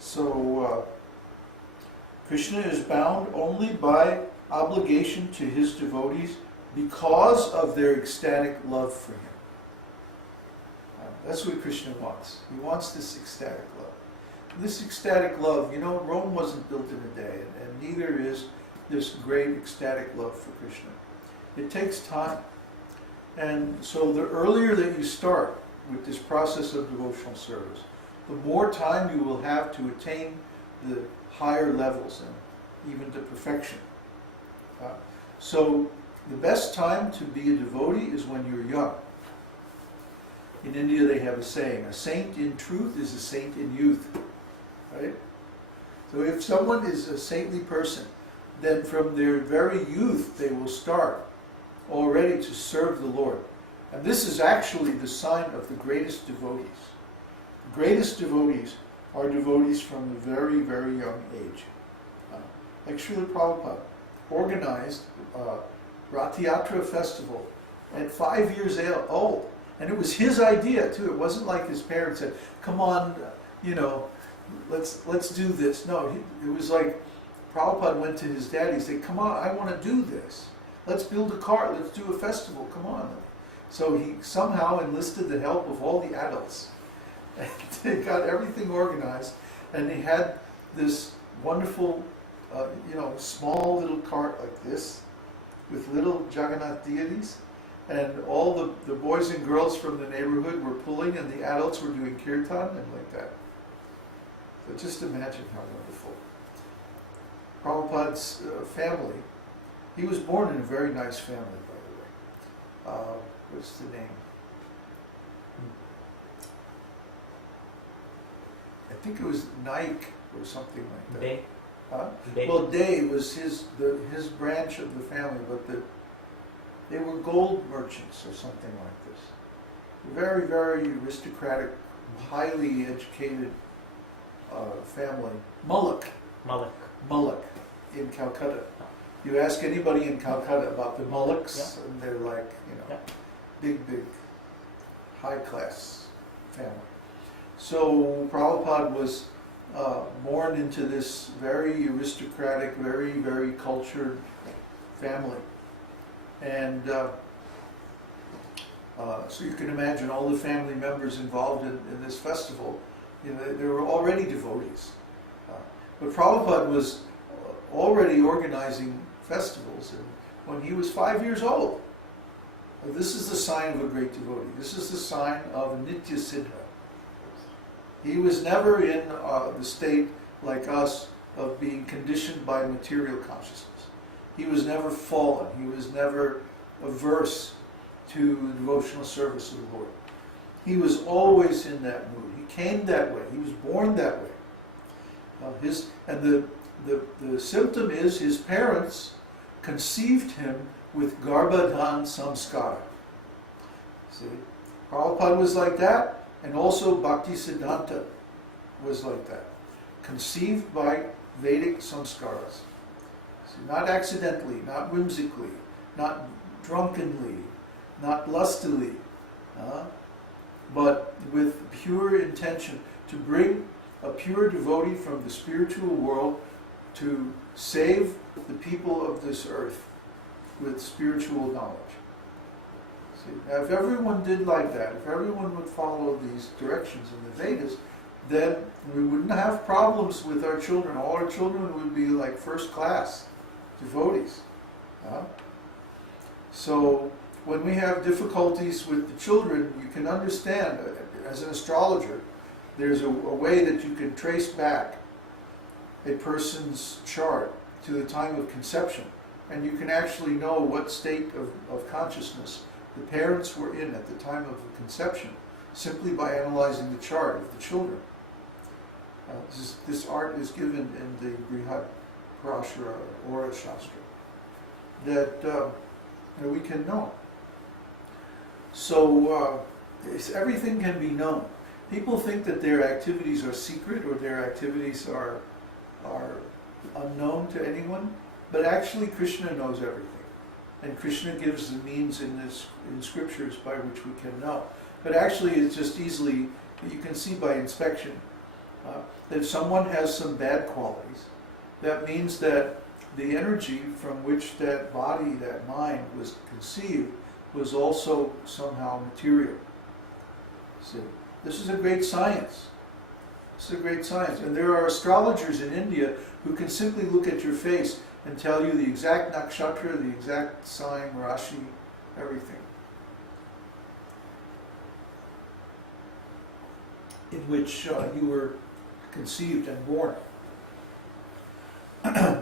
So Krishna is bound only by obligation to his devotees because of their ecstatic love for him. That's what Krishna wants. He wants this ecstatic love. This ecstatic love, Rome wasn't built in a day, and neither is this great ecstatic love for Krishna. It takes time. And so the earlier that you start with this process of devotional service, the more time you will have to attain the higher levels and even to perfection. So the best time to be a devotee is when you're young. In India they have a saying, a saint in truth is a saint in youth. Right? So if someone is a saintly person, then from their very youth they will start already to serve the Lord. And this is actually the sign of the greatest devotees. The greatest devotees are devotees from a very, very young age. Like Srila Prabhupada organized Rath Yatra festival at 5 years old. And it was his idea too. It wasn't like his parents said, come on, let's do this. No, it was like Prabhupada went to his dad, he said, come on, I want to do this. Let's build a cart, let's do a festival, come on. So he somehow enlisted the help of all the adults. And they got everything organized, and they had this wonderful, small little cart like this, with little Jagannath deities, and all the boys and girls from the neighborhood were pulling, and the adults were doing kirtan, and like that. So just imagine how wonderful. Prabhupada's family, he was born in a very nice family, by the way. What's the name? I think it was Naik or something like that. Day. Huh? Day. Well, Day was his branch of the family, but they were gold merchants or something like this. Very, very aristocratic, highly educated family. Mullock in Calcutta. You ask anybody in Calcutta about the Mullocks, and they're like, big, high-class family. So Prabhupada was born into this very aristocratic, very, very cultured family. And so you can imagine all the family members involved in this festival, they were already devotees. But Prabhupada was already organizing festivals, and when he was 5 years old. This is the sign of a great devotee. This is the sign of Nitya Siddha. He was never in the state like us of being conditioned by material consciousness. He was never fallen. He was never averse to the devotional service of the Lord. He was always in that mood. He came that way. He was born that way. The symptom is his parents conceived him with Garbhadhan Samskara. See? Prabhupada was like that, and also Bhakti Siddhanta was like that. Conceived by Vedic samskaras. See, not accidentally, not whimsically, not drunkenly, not lustily, but with pure intention to bring a pure devotee from the spiritual world to save the people of this earth with spiritual knowledge. See, now if everyone did like that, if everyone would follow these directions in the Vedas, then we wouldn't have problems with our children. All our children would be like first class devotees. So when we have difficulties with the children, you can understand, as an astrologer, there's a way that you can trace back a person's chart to the time of conception, and you can actually know what state of consciousness the parents were in at the time of the conception, simply by analyzing the chart of the children. This art is given in the Brihad Parashara Aura Shastra, that we can know. So everything can be known. People think that their activities are secret or their activities are unknown to anyone, but actually Krishna knows everything. And Krishna gives the means in scriptures by which we can know. But actually it's just easily, you can see by inspection. that if someone has some bad qualities, that means that the energy from which that body, that mind was conceived, was also somehow material. See, this is a great science. This is a great science. And there are astrologers in India who can simply look at your face and tell you the exact nakshatra, the exact sign, rashi, everything. In which you were conceived and born.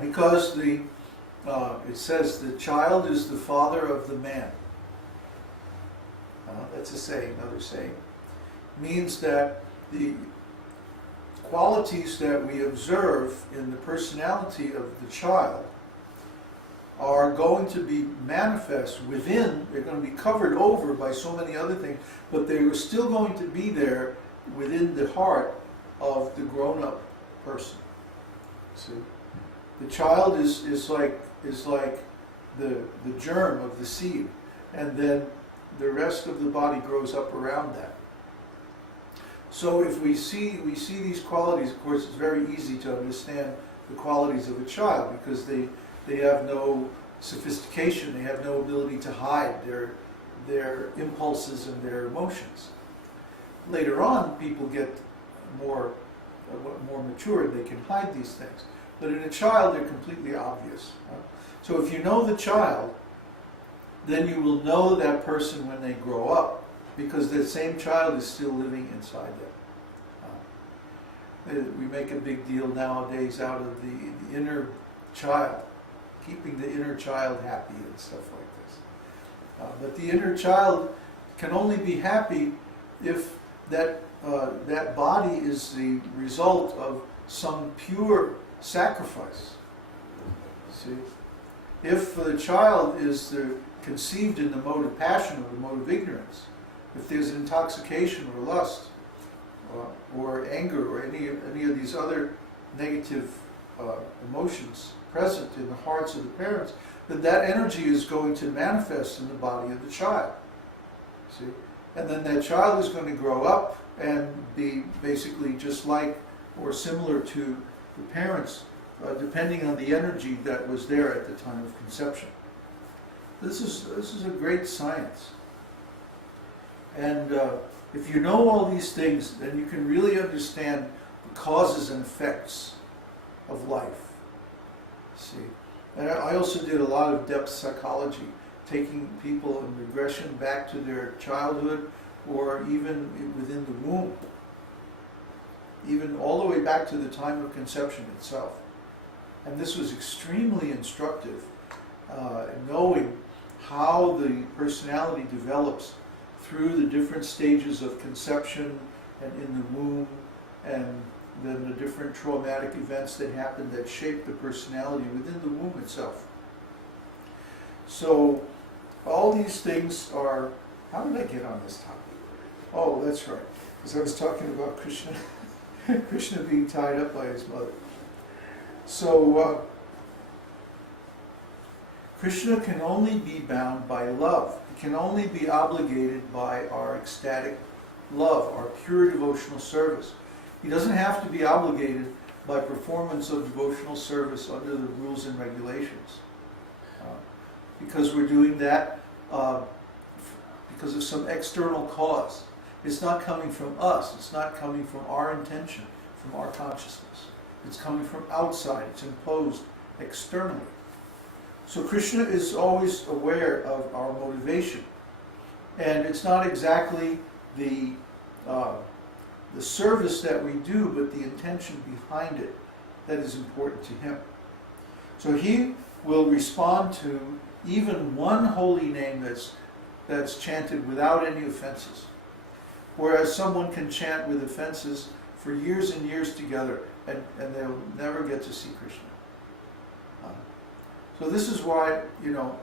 Because it says the child is the father of the man. That's a saying, another saying. Means that the qualities that we observe in the personality of the child are going to be manifest within, they're going to be covered over by so many other things, but they are still going to be there within the heart of the grown-up person. See? The child is like the germ of the seed, and then the rest of the body grows up around that. So if we see these qualities, of course it's very easy to understand the qualities of a child because they have no sophistication, they have no ability to hide their impulses and their emotions. Later on, people get more mature and they can hide these things. But in a child, they're completely obvious. So if you know the child, then you will know that person when they grow up, because that same child is still living inside them. We make a big deal nowadays out of the inner child, keeping the inner child happy and stuff like this. But the inner child can only be happy if that body is the result of some pure sacrifice. See? If the child is conceived in the mode of passion or the mode of ignorance, if there's intoxication or lust or anger or any of these other negative emotions present in the hearts of the parents, then that energy is going to manifest in the body of the child. See? And then that child is going to grow up and be basically just like or similar to the parents, depending on the energy that was there at the time of conception. This is a great science. And if you know all these things, then you can really understand the causes and effects of life. See? And I also did a lot of depth psychology, taking people in regression back to their childhood or even within the womb, even all the way back to the time of conception itself. And this was extremely instructive, knowing how the personality develops through the different stages of conception and in the womb, and then the different traumatic events that happen that shape the personality within the womb itself. So all these things are... How did I get on this topic? Oh, that's right, because I was talking about Kṛṣṇa, Kṛṣṇa being tied up by his mother. So Kṛṣṇa can only be bound by love. He can only be obligated by our ecstatic love, our pure devotional service. He doesn't have to be obligated by performance of devotional service under the rules and regulations. Because we're doing that because of some external cause. It's not coming from us. It's not coming from our intention, from our consciousness. It's coming from outside. It's imposed externally. So Kṛṣṇa is always aware of our motivation. And it's not exactly the service that we do, but the intention behind it that is important to him. So he will respond to even one holy name that's chanted without any offenses. Whereas someone can chant with offenses for years and years together, and they'll never get to see Kṛṣṇa. So this is why,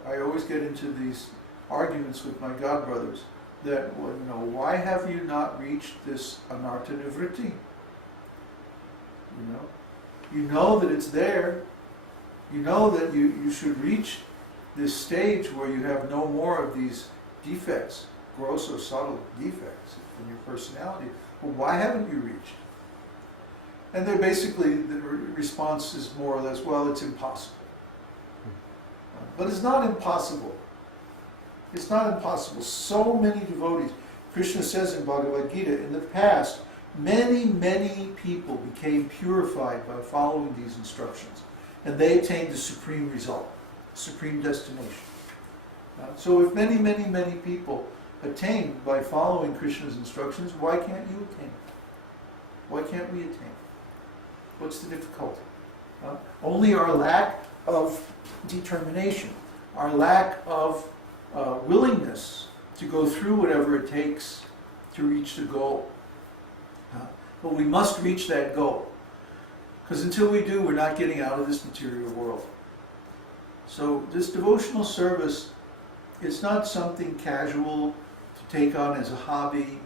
I always get into these arguments with my godbrothers that, why have you not reached this anartha nivritti? You know that it's there. You know that you should reach this stage where you have no more of these defects, gross or subtle defects in your personality. Well, why haven't you reached? And they basically, the response is more or less, well, it's impossible. But it's not impossible. It's not impossible. So many devotees, Krishna says in Bhagavad Gita, in the past, many, many people became purified by following these instructions. And they attained the supreme result, supreme destination. So if many, many, many people attain by following Krishna's instructions, why can't you attain? Why can't we attain? What's the difficulty? Only our lack of determination, our lack of willingness to go through whatever it takes to reach the goal. But we must reach that goal. Because until we do, we're not getting out of this material world. So this devotional service, it's not something casual to take on as a hobby